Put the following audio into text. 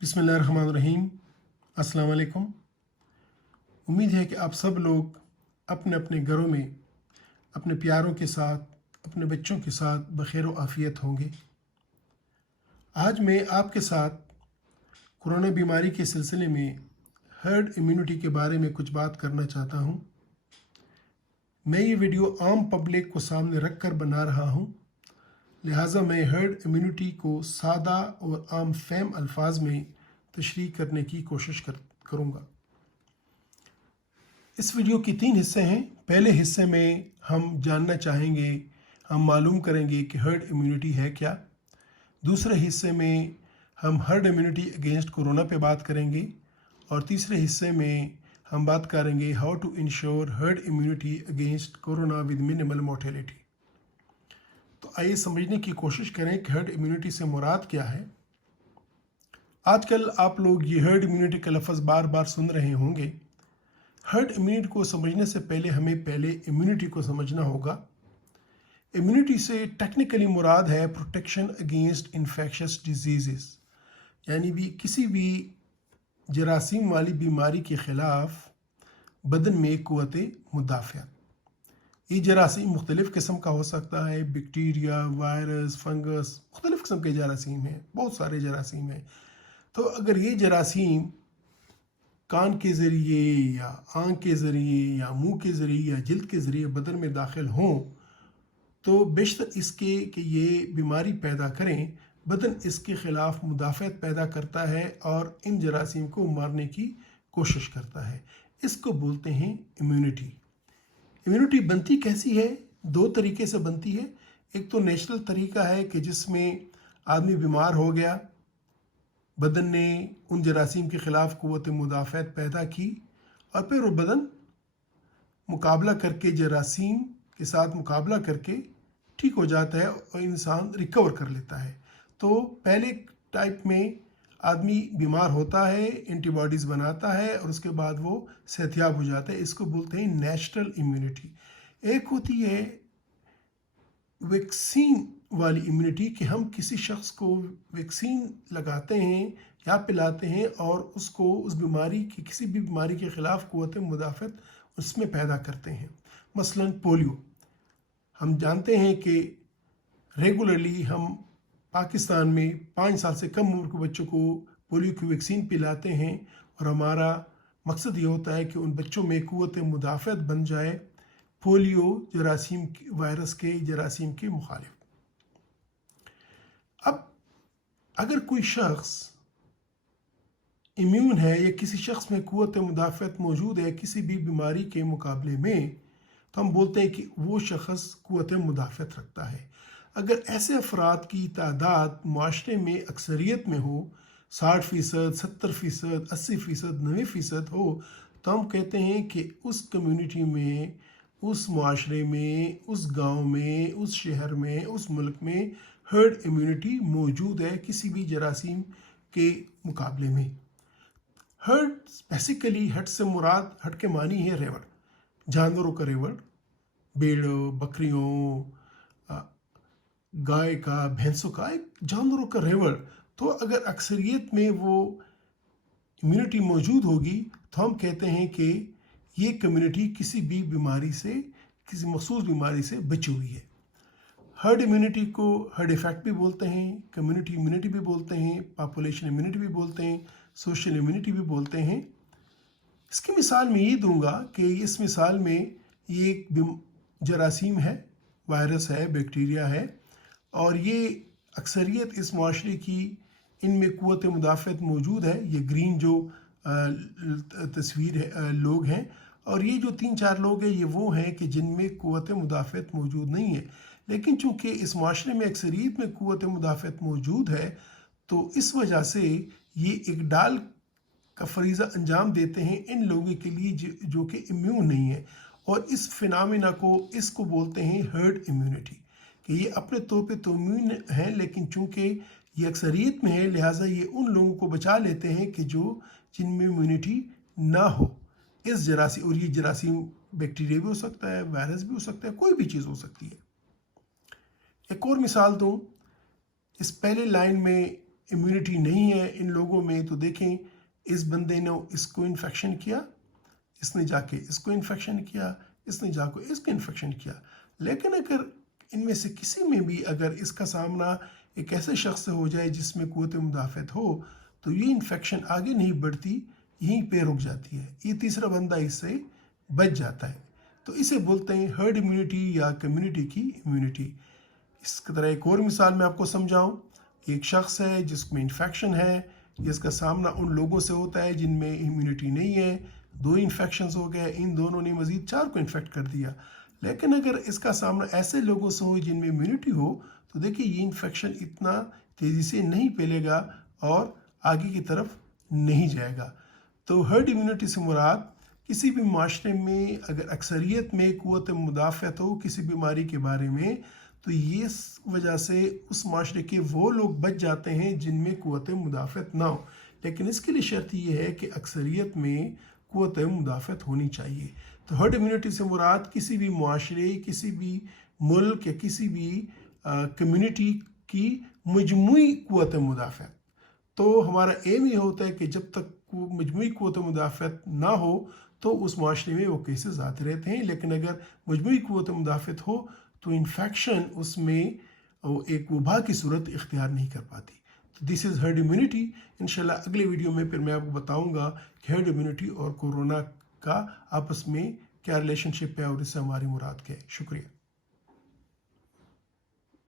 बिस्मिल्लाहिर्रहमानिर्रहीम। अस्सलाम वालेकुम। उम्मीद है कि आप सब लोग अपने अपने घरों में अपने प्यारों के साथ, अपने बच्चों के साथ बखैर व आफ़ियत होंगे। आज मैं आपके साथ कोरोना बीमारी के सिलसिले में हर्ड इम्यूनिटी के बारे में कुछ बात करना चाहता हूँ। मैं ये वीडियो आम पब्लिक को सामने रख कर बना रहा हूँ, लिहाजा मैं हर्ड इम्यूनिटी को सादा और आम फहम अल्फाज में तशरीह करने की कोशिश करूँगा। इस वीडियो की 3 हिस्से हैं। पहले हिस्से में हम जानना चाहेंगे, हम मालूम करेंगे कि हर्ड इम्यूनिटी है क्या। दूसरे हिस्से में हम हर्ड इम्यूनिटी अगेंस्ट कोरोना पे बात करेंगे और तीसरे हिस्से में हम बात करेंगे how to ensure herd immunity against corona with minimal mortality. तो आइए समझने की कोशिश करें कि हर्ड इम्यूनिटी से मुराद क्या है। आजकल आप लोग ये हर्ड इम्यूनिटी का लफ्ज़ बार बार सुन रहे होंगे। हर्ड इम्यूनिटी को समझने से पहले हमें इम्यूनिटी को समझना होगा। इम्यूनिटी से टेक्निकली मुराद है प्रोटेक्शन अगेंस्ट इन्फेक्शस डिजीज़, यानी भी किसी भी जरासीम वाली बीमारी के ख़िलाफ़ बदन में क़ुव्वत मुदाफ़अत। ये जरासीम मुख्तलिफ़ किस्म का हो सकता है, बैक्टीरिया, वायरस, फंगस, मुख्तलिफ़ किस्म के जरासीम हैं, बहुत सारे जरासीम हैं। तो अगर ये जरासीम कान के ज़रिए या आँख के ज़रिए या मुंह के ज़रिए या जिल्द के ज़रिए बदन में दाखिल हों तो बेशतर इसके कि ये बीमारी पैदा करें, बदन इसके ख़िलाफ़ मुदाफ़अत पैदा करता है और इन जरासीम को मारने की कोशिश करता है। इसको बोलते हैं इम्यूनिटी। इम्यूनिटी बनती कैसी है? 2 तरीके से बनती है। एक तो नेचुरल तरीका है कि जिसमें आदमी बीमार हो गया, बदन ने उन जरासीम के ख़िलाफ़ क़ुव्वत मुदाफ़अत पैदा की और फिर वो बदन मुकाबला करके जरासीम के साथ मुकाबला करके ठीक हो जाता है और इंसान रिकवर कर लेता है। तो पहले टाइप में आदमी बीमार होता है, एंटीबॉडीज़ बनाता है और उसके बाद वो सेहतयाब हो जाता है। इसको बोलते हैं नेचुरल इम्यूनिटी। एक होती है वैक्सीन वाली इम्यूनिटी कि हम किसी शख्स को वैक्सीन लगाते हैं या पिलाते हैं और उसको उस बीमारी की किसी भी बीमारी के ख़िलाफ़ क़ुव्वत मुदाफ़अत उसमें पैदा करते हैं। मसलन पोलियो, हम जानते हैं कि रेगुलरली हम पाकिस्तान में 5 साल से कम उम्र के बच्चों को पोलियो की वैक्सीन पिलाते हैं और हमारा मकसद ये होता है कि उन बच्चों में क़ुव्वत मुदाफ़अत बन जाए पोलियो जरासीम वायरस के जरासीम के मुखालिफ। अब अगर कोई शख्स इम्यून है या किसी शख्स में क़ुव्वत मुदाफ़अत मौजूद है किसी भी बीमारी के मुकाबले में, तो हम बोलते हैं कि वो शख्स क़ुव्वत मुदाफ़अत रखता है। अगर ऐसे अफराद की तादाद माशरे में अक्सरियत में हो, 60%, 70%, 80%, 90% हो, तो हम कहते हैं कि उस कम्युनिटी में, उस माशरे में, उस गांव में, उस शहर में, उस मुल्क में हर्ड इम्यूनिटी मौजूद है किसी भी जरासीम के मुकाबले में। हर्ड बेसिकली हर्ड से मुराद, हर्ड के मानी है रेवड़, जानवरों का रेवड़, भेड़ों, बकरियों, गाय का, भैंसों का, एक जानवरों का रेवड़। तो अगर अक्सरियत में वो इम्यूनिटी मौजूद होगी तो हम कहते हैं कि ये कम्युनिटी किसी भी बीमारी से, किसी मखसूस बीमारी से बची हुई है। हर्ड इम्यूनिटी को हर्ड इफेक्ट भी बोलते हैं, कम्युनिटी इम्यूनिटी भी बोलते हैं, पॉपुलेशन इम्यूनिटी भी बोलते हैं, सोशल इम्यूनिटी भी बोलते हैं। इसकी मिसाल मैं ये दूंगा कि इस मिसाल में ये एक जरासीम है, वायरस है, बैक्टीरिया है और ये अक्सरियत इस माशरे की इनमें क़ुव्वत मुदाफ़अत मौजूद है। ये ग्रीन जो तस्वीर है लोग हैं और ये जो 3-4 लोग हैं ये वो हैं कि जिनमें क़ुव्वत मुदाफ़अत मौजूद नहीं है। लेकिन चूँकि इस माशरे में अक्सरियत में क़ुव्वत मुदाफ़अत मौजूद है तो इस वजह से ये एक डाल का फरीज़ा अंजाम देते हैं इन लोगों के लिए जो कि इम्यून नहीं है और इस फिनोमेना को, इसको बोलते हैं हर्ड इम्यूनिटी, कि ये अपने तौर पे तो इम्यून हैं लेकिन चूँकि ये अक्सरियत में है लिहाजा ये उन लोगों को बचा लेते हैं कि जिनमें इम्यूनिटी ना हो इस जरासीम। और ये जरासीम बैक्टीरिया भी हो सकता है, वायरस भी हो सकता है, कोई भी चीज़ हो सकती है। एक और मिसाल दूँ, इस पहले लाइन में इम्यूनिटी नहीं है इन लोगों में, तो देखें इस बंदे ने इसको इन्फेक्शन किया, इसने जाके इसको इन्फेक्शन किया, इसने जाके इसको इन्फेक्शन किया। लेकिन अगर इनमें से किसी में भी अगर इसका सामना एक ऐसे शख्स से हो जाए जिसमें क़ुव्वत मुदाफ़त हो, तो ये इन्फेक्शन आगे नहीं बढ़ती, यहीं पे रुक जाती है, ये तीसरा बंदा इससे बच जाता है। तो इसे बोलते हैं हर्ड इम्यूनिटी या कम्युनिटी की इम्यूनिटी। इस तरह एक और मिसाल मैं आपको समझाऊं। एक शख्स है जिसमें इन्फेक्शन है, जिसका सामना उन लोगों से होता है जिनमें इम्यूनिटी नहीं है, 2 इन्फेक्शंस हो गए, इन दोनों ने मज़ीद 4 को इन्फेक्ट कर दिया। लेकिन अगर इसका सामना ऐसे लोगों से हो जिनमें इम्यूनिटी हो, तो देखिए ये इन्फेक्शन इतना तेज़ी से नहीं फैलेगा और आगे की तरफ नहीं जाएगा। तो हर्ड इम्यूनिटी से मुराद किसी भी माशरे में अगर अक्सरियत में क़ुव्वत मुदाफ़त हो किसी बीमारी के बारे में, तो ये इस वजह से उस माशरे के वो लोग बच जाते हैं जिनमें क़ुव्वत मुदाफ़त ना हो। लेकिन इसके लिए शर्त ये है कि अक्सरियत में क़ुव्वत मुदाफ़त होनी चाहिए। तो हर्ड इम्यूनिटी से मुराद किसी भी माशरे, किसी भी मुल्क या किसी भी कम्युनिटी की मजमूई क़ुव्वत मुदाफ़त। तो हमारा एम ये होता है कि जब तक मजमूई क़ुव्वत मुदाफ़त ना हो तो उस माशरे में वो केसेस आते रहते हैं। लेकिन अगर मजमूई क़ुव्वत मुदाफ़त हो तो इन्फेक्शन उसमें एक वबा की सूरत इख्तियार नहीं कर पाती। तो दिस इज़ हर्ड इम्यूनिटी। इंशाल्लाह अगले वीडियो में फिर मैं आपको बताऊंगा कि हर्ड इम्यूनिटी और कोरोना का आपस में क्या रिलेशनशिप है और इससे हमारी मुराद क्या है। शुक्रिया।